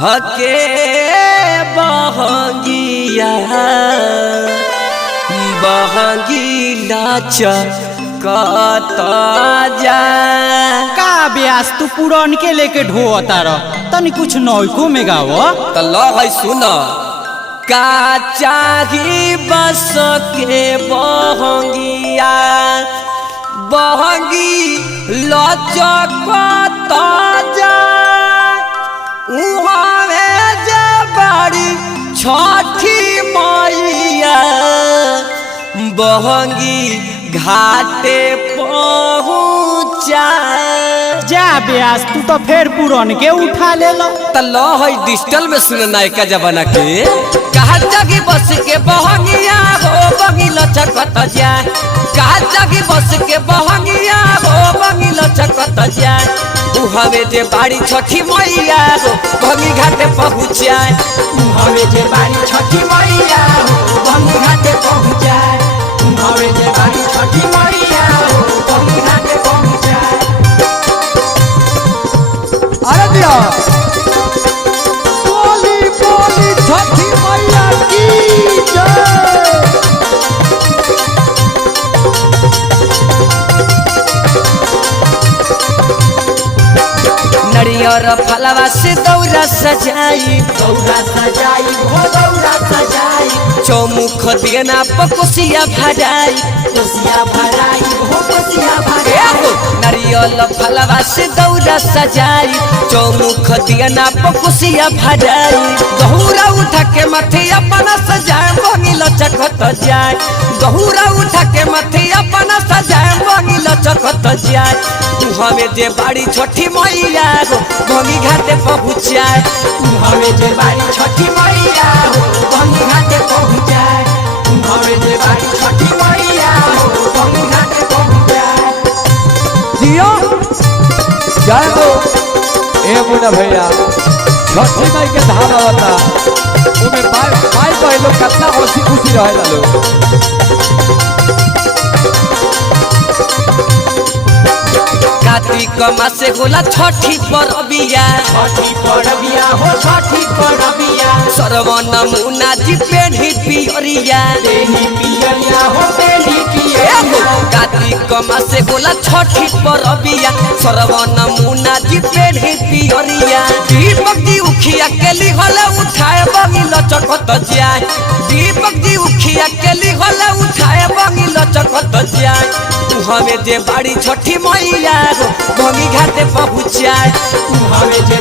हके बहंगिया बहंगीला कत जा का ब्यास तू पुरान के लेके ढोता रह तनी कुछ नौको में गाव त ल है सुन का चाही बस के बहंगिया बहंगी लचकत जा उहावे जे बाड़ी छठी मैया बहंगी घाटे पहुँचा जा ब्यास तू तो फिर पुरान के उठा ले लो त ल है डिजिटल में सुन नायका जमाना के कहा जगी बस के बहंगिया हो बंगी लचकत जा कहा जगी बस के बहंगिया हो बंगी लचकत जा उहावे जे बाड़ी छठी मैया हो बंगी घाटे पहुँचाए उहावे जे बाड़ी छठी मैया हो बंगी घाटे पहुँचाए उहावे जे बाड़ी छठी मैया हो बंगी घाटे पहुँचाए। अरे दिया बोली बोली छठी मैया की जय। नरियर फलवा से दौरा सजाई हो दौरा सजाई चौमुख देना पकोसिया भराई कोसिया भराई हो कोसिया एहो नरियल फलवा से दौरा सजाई चौमुख देना पकोसिया भराई गहुरा उठा के माथे अपना सजाए बंगी लचकत जाए गहुरा उठा के माथे अपना सजाए बंगी लचकत जाए हमें जे बाड़ी छठी मैया हो बंगी घाटे पहुँचाए उहावे जे बाड़ी छठी मैया हो बंगी घाटे पहुँचाए उहावे जे बाड़ी छठी मैया हो बंगी घाटे पहुँचाए। दिया जय हो ए मुन्ना भैया छठी माई के धाम आवता उमे माई कहलो कितना हंसी खुशी रहेला लोग। कार्तिक मासे होला छठी परबिया हो छठी परबिया सरवन मुना जी पेढ़ी पियरिया तेनी पियरिया हो तेनी पियरिया कार्तिक मासे होला छठी परबिया सरवन मुना जी पेढ़ी पियरिया दीपक जी उखिया के लिहले उठाए बंगी लचकत जाए दीपक जी उखिया के लिहले उठाए बंगी लचकत जाए हमें जे बाड़ी छठी मैया हो बंगी घाटे पहुँचाए उहावे जे